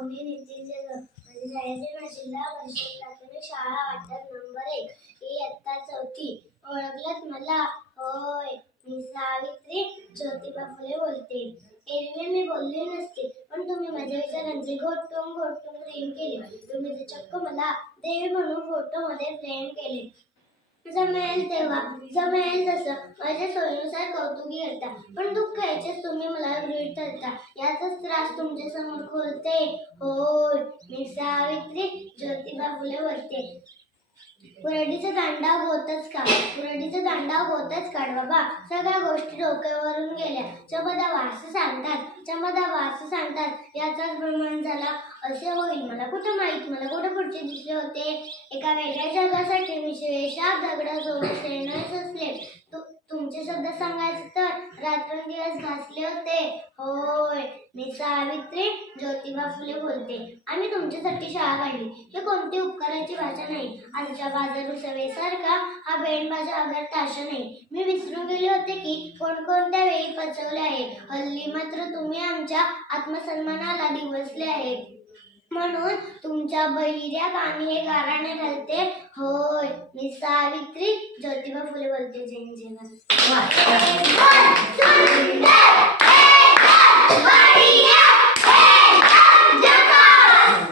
पाहुणे नितीन जगन. माझ्या शाळेचे नाव जिल्हा परिषद प्राथमिक शाळा वाटप नंबर 1, इयत्ता 4थी. ओळखलत मला? होय, मी सावित्री ज्योतिबा फुले बोलते. एरवी मी बोलले नसते, पण तुम्ही माझ्या विचारांचे घोटून घोटून प्रेम केले. तुम्ही तर चक्क मला देवी म्हणून फोटोमध्ये प्रेम केले. जमेल तेव्हा, जमेल तसं माझ्या सोयीनुसार कौतुकी करता, पण दुःख यायचेच तुम्ही मला गृहीत धरता. याचाच त्रास तुमच्या समोर खोलते. होय, मी सावित्री ज्योतिबा फुले बोलते. कुऱ्हाडीचा दांडा होतच का? कुऱ्हाडीचा दांडा होतच काढ बाबा. सगळ्या गोष्टी डोक्यावरून गेल्या. चमदा वास सांगतात, चमदा वास सांगतात. याचाच भ्रमण झाला. असे होईल मला कुठं माहीत, मला कुठं पुढचे दिसले होते. एका वेगळ्या जगासाठी मी वेशात दगडासोबत श्रेणास असले. तुमचे शब्द सांगायचे तर रात्रंदिवस घासले होते. होय, मी सावित्री ज्योतिबा फुले बोलते. आम्ही तुमच्यासाठी शाळा काढली. हे कोणती उपकाराची भाषा नाही. आजच्या बाजारू सवेसारखा हा बेंडबाजा अगर ताशा नाही. मी विसरून गेले होते की कोणकोणत्या वेळी पचवले आहे. हल्ली मात्र तुम्ही आमच्या आत्मसन्मानाला दिवसले आहे. म्हणून तुमच्या बहिऱ्या कानी हे गाराणे घालते. होय, मी सावित्री ज्योतिबा फुले बोलते. जय जय.